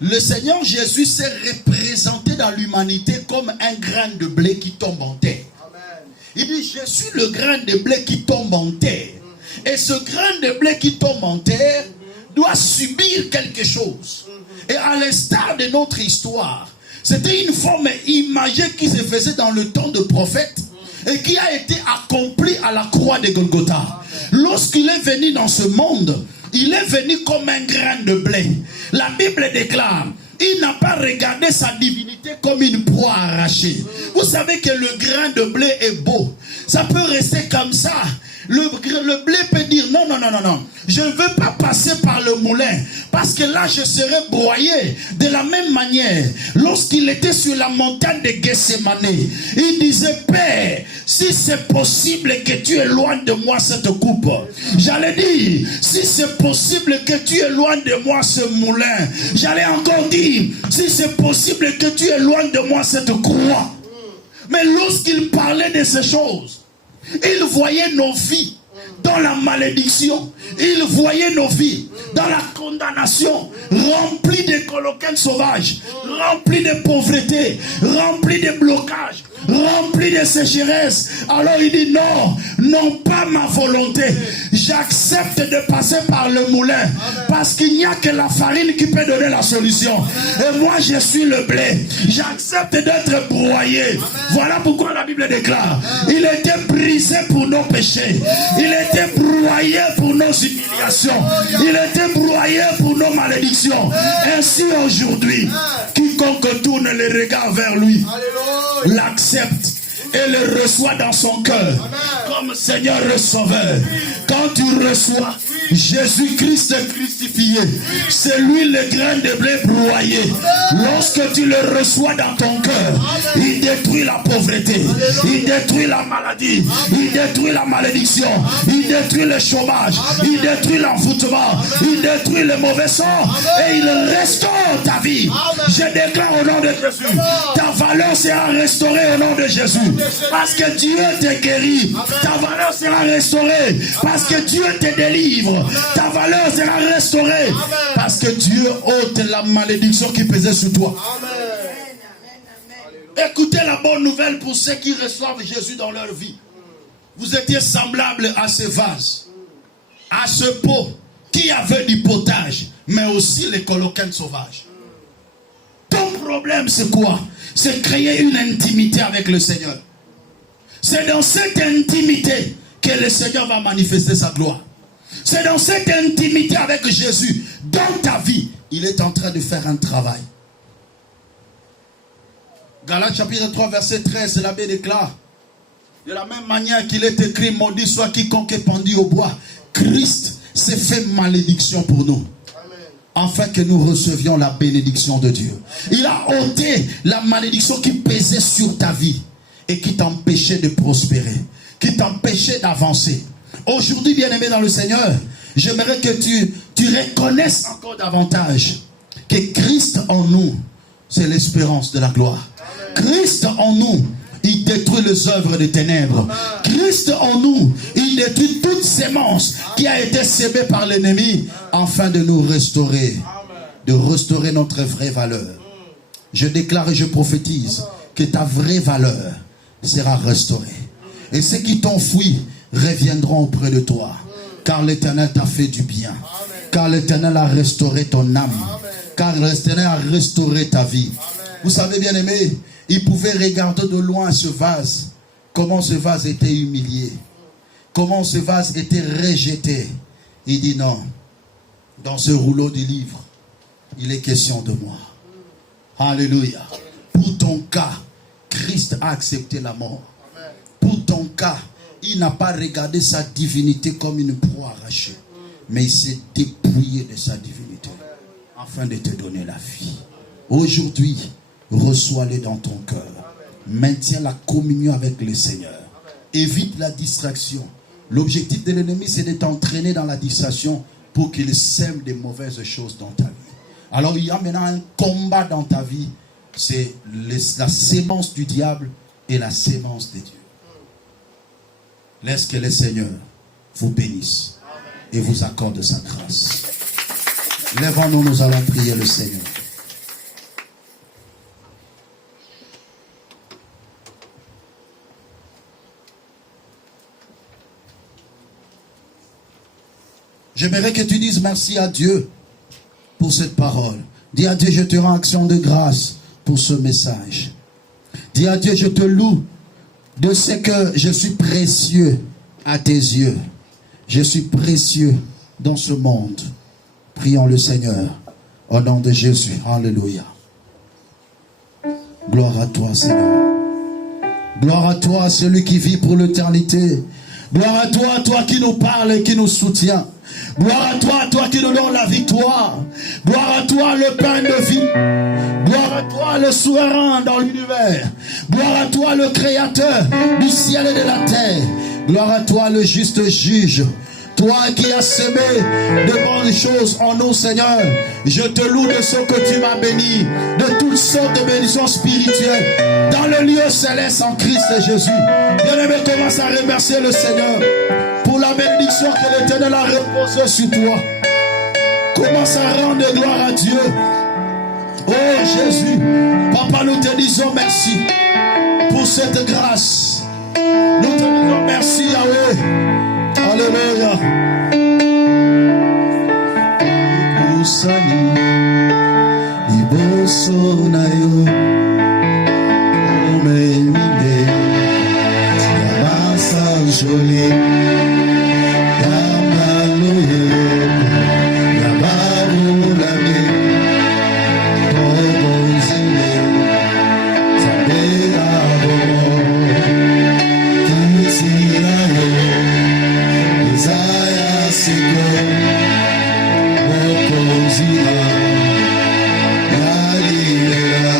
Le Seigneur Jésus s'est représenté dans l'humanité comme un grain de blé qui tombe en terre. Il dit, je suis le grain de blé qui tombe en terre. Et ce grain de blé qui tombe en terre doit subir quelque chose. Et à l'instar de notre histoire, c'était une forme imagée qui se faisait dans le temps de prophète et qui a été accomplie à la croix de Golgotha. Lorsqu'il est venu dans ce monde, il est venu comme un grain de blé. La Bible déclare, il n'a pas regardé sa divinité comme une proie arrachée. Vous savez que le grain de blé est beau. Ça peut rester comme ça. Le blé peut dire non. Je ne veux pas passer par le moulin. Parce que là, je serai broyé. De la même manière, lorsqu'il était sur la montagne de Gethsemane, il disait, Père, si c'est possible que tu éloignes de moi cette coupe. J'allais dire, si c'est possible que tu éloignes de moi ce moulin. J'allais encore dire, si c'est possible que tu éloignes de moi cette croix. Mais lorsqu'il parlait de ces choses, il voyait nos vies dans la malédiction. Il voyait nos vies dans la condamnation, remplies de coloquins sauvages, remplies de pauvreté, remplies de blocages, remplies de sécheresse. Alors il dit non pas ma volonté. J'accepte de passer par le moulin parce qu'il n'y a que la farine qui peut donner la solution. Et moi je suis le blé. J'accepte d'être broyé. Voilà pourquoi la Bible déclare, il était brisé pour nos péchés. Il était broyé pour nos humiliations. Il était broyé pour nos malédictions. Ainsi aujourd'hui, quiconque tourne les regards vers lui, l'accepte et le reçoit dans son cœur comme Seigneur et Sauveur. Quand tu reçois Jésus-Christ crucifié, c'est lui le grain de blé broyé. Lorsque tu le reçois dans ton cœur, il détruit la pauvreté, il détruit la maladie, il détruit la malédiction, il détruit le chômage, il détruit l'envoûtement, il détruit le mauvais sort et il restaure ta vie. Je déclare au nom de Jésus, ta valeur sera restaurée au nom de Jésus. Parce que Dieu te guérit, ta valeur sera restaurée. Parce que Dieu te délivre, ta valeur sera restaurée. Parce que Dieu ôte la malédiction qui pesait sur toi. Écoutez la bonne nouvelle pour ceux qui reçoivent Jésus dans leur vie. Vous étiez semblables à ce vase, à ce pot qui avait du potage, mais aussi les coloquins sauvages. Ton problème c'est quoi? C'est créer une intimité avec le Seigneur. C'est dans cette intimité que le Seigneur va manifester sa gloire. C'est dans cette intimité avec Jésus, dans ta vie, il est en train de faire un travail. Galates chapitre 3 verset 13, la Bible déclare: de la même manière qu'il est écrit, maudit soit quiconque est pendu au bois. Christ s'est fait malédiction pour nous, afin que nous recevions la bénédiction de Dieu. Il a ôté la malédiction qui pesait sur ta vie et qui t'empêchait de prospérer, qui t'empêchait d'avancer. Aujourd'hui, bien-aimé dans le Seigneur, j'aimerais que tu reconnaisses encore davantage que Christ en nous, c'est l'espérance de la gloire. Christ en nous, il détruit les œuvres des ténèbres. Christ en nous, il détruit toute sémence qui a été sémée par l'ennemi, afin de nous restaurer, de restaurer notre vraie valeur. Je déclare et je prophétise que ta vraie valeur sera restaurée. Et ceux qui t'ont fui reviendront auprès de toi, car l'Éternel t'a fait du bien, car l'Éternel a restauré ton âme, car l'Éternel a restauré ta vie. Vous savez, bien aimé, il pouvait regarder de loin ce vase, comment ce vase était humilié, comment ce vase était rejeté. Il dit non, dans ce rouleau du livre, il est question de moi. Alléluia. Pour ton cas, Christ a accepté la mort. Pour ton cas, il n'a pas regardé sa divinité comme une proie arrachée, mais il s'est dépouillé de sa divinité afin de te donner la vie. Aujourd'hui, reçois-le dans ton cœur. Maintiens la communion avec le Seigneur. Évite la distraction. L'objectif de l'ennemi, c'est de t'entraîner dans la distraction pour qu'il sème des mauvaises choses dans ta vie. Alors il y a maintenant un combat dans ta vie. C'est la sémence du diable et la sémence de Dieu. Laisse que le Seigneur vous bénisse et vous accorde sa grâce. Lèvons-nous, nous allons prier le Seigneur. J'aimerais que tu dises merci à Dieu pour cette parole. Dis à Dieu, je te rends action de grâce pour ce message. Dis à Dieu, je te loue de ce que je suis précieux à tes yeux. Je suis précieux dans ce monde. Prions le Seigneur au nom de Jésus. Alléluia. Gloire à toi, Seigneur. Gloire à toi, celui qui vit pour l'éternité. Gloire à toi qui nous parle et qui nous soutient. Gloire à toi qui nous donne la victoire. Gloire à toi, le pain de vie. Gloire à toi, le souverain dans l'univers. Gloire à toi, le créateur du ciel et de la terre. Gloire à toi, le juste juge. Toi qui as semé de bonnes choses en nous, Seigneur, je te loue de ce que tu m'as béni, de toutes sortes de bénédictions spirituelles, dans le lieu céleste en Christ Jésus. Bien-aimé, commence à remercier le Seigneur pour la bénédiction que l'Éternel a reposée sur toi. Commence à rendre gloire à Dieu. Oh Jésus, Papa, nous te disons merci pour cette grâce. Nous te disons merci, Yahweh. Alléluia. Usani iboso na yo omemide yabasa joli yamaloye yabarulame tobozile sabela bomo kisirayo Isaiah Sigo Mokozima Galilea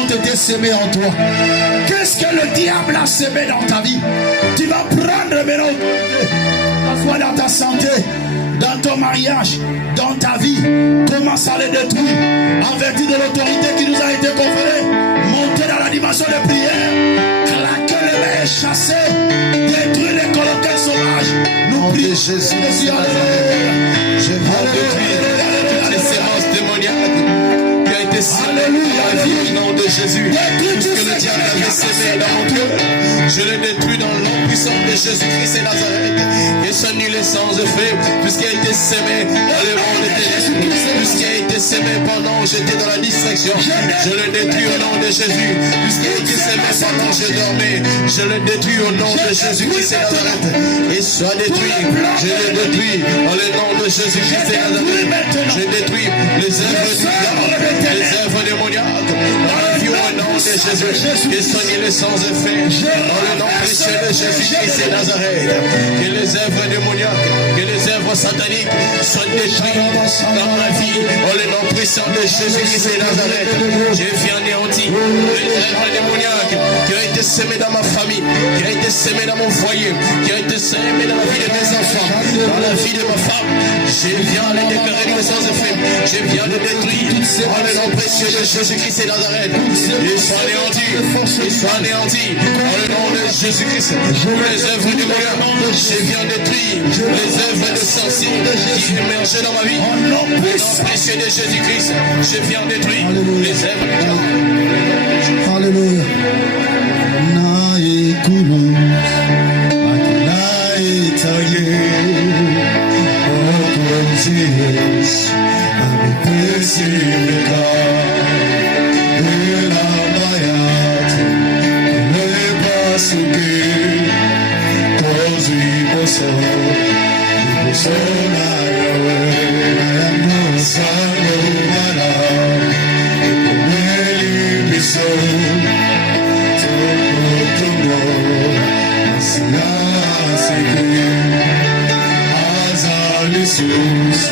ont été semées en toi. Qu'est-ce que le diable a semé dans ta vie? Tu vas prendre maintenant, soit dans ta santé, dans ton mariage, dans ta vie, commence à les détruire en vertu de l'autorité qui nous a été conférée. Monter dans la dimension de prière, claquer les mains et chasser, détruire les coloquins sauvages. Nous prions Jésus. Je veux détruire toutes les sémences démoniaques qui a été semée dans la vie au nom de Jésus. Tout ce que le diable avait semé dans mon cœur, je le détruis dans le nom puissant de Jésus-Christ et Nazareth. Et ce nul est sans effet. Tout ce qui a été semé dans le monde des ténèbres, tout ce qui a été semé pendant que j'étais dans la distraction, je le détruis au nom de Jésus. Tout ce qui a été semé pendant que je dormais, je le détruis au nom de Jésus-Christ et Nazareth. Et soit détruit, je le détruis dans le nom de Jésus-Christ et Nazareth. Je détruis les œuvres du diable, les œuvres démoniaques dans la vie au nom de Jésus. Et soignez les sans effet dans le nom précieux de Jésus-Christ et Nazareth. Que les œuvres démoniaques, que les œuvres sataniques soient détruites dans ma vie dans le nom puissant de Jésus-Christ et Nazareth. J'ai vu anéanti les œuvres démoniaques qui ont été semées dans ma famille, qui ont été semées dans mon foyer, qui ont été semées dans la vie de mes enfants, dans la vie de ma femme. Je viens les déclarer les sans effet. Je viens de détruire dans le nom précieux de Jésus-Christ et Nazareth. Ils sont anéantis, ils sont anéantis dans le nom de Jésus-Christ. Les œuvres du monde, je viens détruire les œuvres de sorciers qui émergent dans ma vie. Au nom précieux de Jésus-Christ, je viens détruire les œuvres du diable. Alléluia. Naikulu, Akinaitaye, Okonzis, Amitesimika, Elamayati, Lebasuke, Koziboso, Ibosona Yawe, Nayamusano Mala, Ikomeli Biso, Jesus,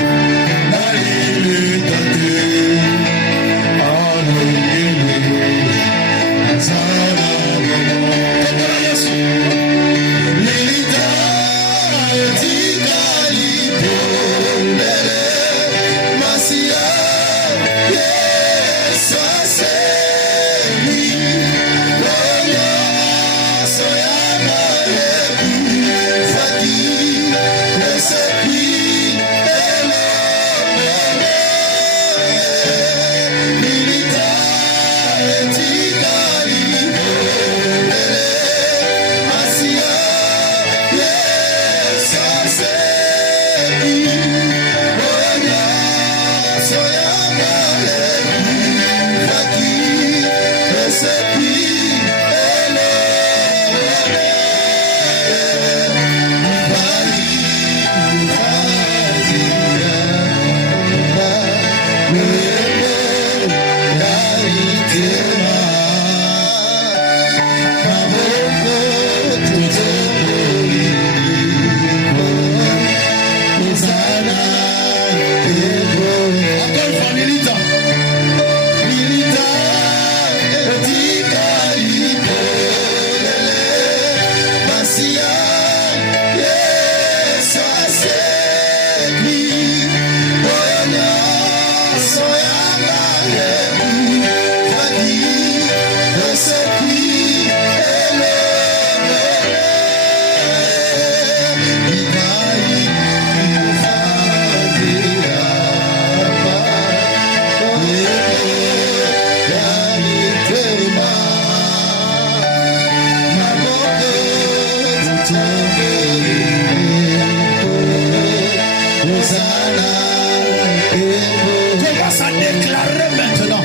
Commence à déclarer maintenant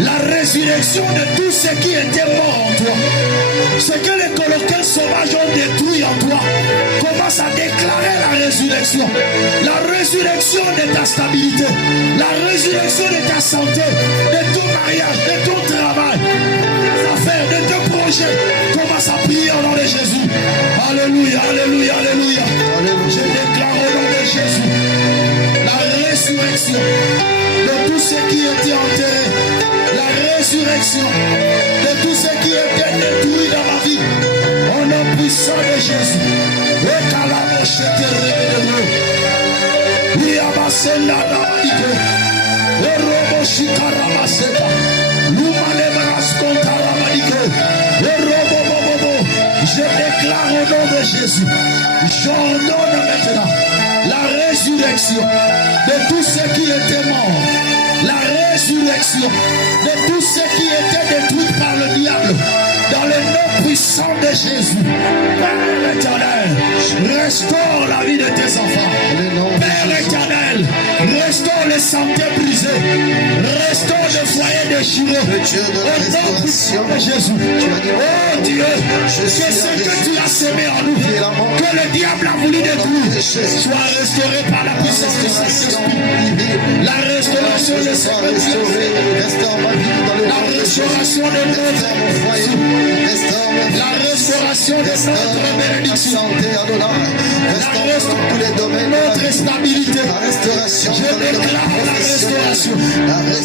la résurrection de tout ce qui était mort en toi. Ce que les coloquins sauvages ont détruit en toi. Commence à déclarer la résurrection. La résurrection de ta stabilité. La résurrection de ta santé. De ton mariage, de ton travail. De tes affaires, de tes projets. Commence à prier au nom de Jésus. Alléluia, alléluia, alléluia. Je déclare au nom de Jésus la résurrection de tout ce qui était enterré. La résurrection résurrection de tout ce qui était détruit dans ma vie. Au nom puissant de Jésus. Et Kalamoshete Rebedebo. Yabasenda Namadike. Et Roboshikaramaseta. Lumanebraskonta Ramadike. Et Robobobobo. Je déclare au nom de Jésus. J'ordonne maintenant la résurrection de tous ceux qui étaient morts. La résurrection de tous ceux qui étaient détruits par le diable. Dans le nom puissant de Jésus. Père éternel, restaure la vie de tes enfants. Père éternel, restaure les santé brisées. Restaure les foyers déchirés. Au nom puissant de Jésus. Oh Dieu, que ce que tu as semé en nous, que le diable a voulu détruire, soit restauré par la puissance du Saint-Esprit. La restauration de ce la restauration de notre foyer. La restauration de notre bénédiction. La restauration de notre stabilité. Je déclare la restauration.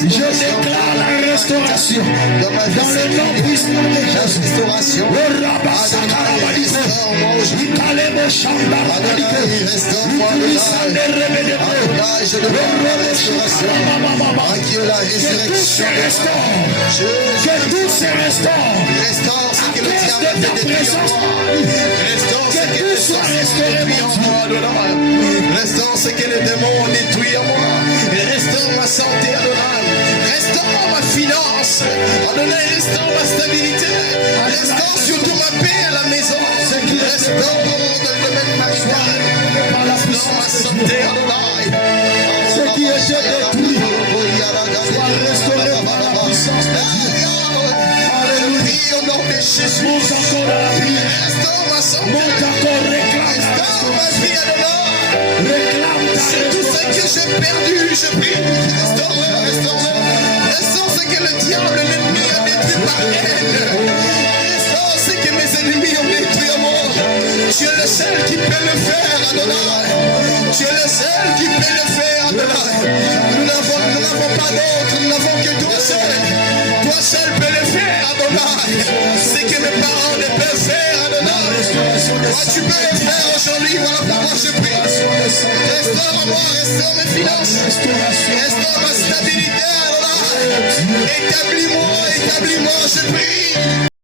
Je déclare la restauration. Dans le nom puissant de Jésus. Le rabat sakarabadiko. Ikalemo shambarabadiko. Ikulisande rebedeko. Je demande la restauration. Que tout se restaure. Que tout se restaure. Restaure ce que le diable de ta présence. Que tout soit restauré en moi. Restaure ce que les démons ont détruit en moi. Restaure ma santé, Adonai. Restaure ma finance. Adonai, restaure ma stabilité. Restaure surtout ma paix à la maison. Restaure dans le domaine marital. Restaure ma santé, Adonai. Ce qui était détruit soit restauré par la puissance de Dieu. Alléluia, au nom de Jésus. Monte encore à la prière. Restaure ma santé. Monte encore, réclame. Restaure ma vie, Adonai. Réclame ta C'est tout ce que j'ai perdu, je prie. Restaure-le, restaure-le. Restaure ce que le diable, l'ennemi a détruit par haine. Restaure ce que mes ennemis ont détruit en moi. Tu es le seul qui peut le faire, Adonai. Tu es le seul qui peut le faire, Adonai. Nous n'avons pas d'autre, nous n'avons que toi seul. Toi seul peux le faire, Adonai. Ce que mes parents ne peuvent faire, Adonai. Toi tu peux le faire aujourd'hui, voilà pourquoi je prie. Restaure-moi, restaure mes finances. Restaure ma stabilité, Adonai. Établis-moi, je prie.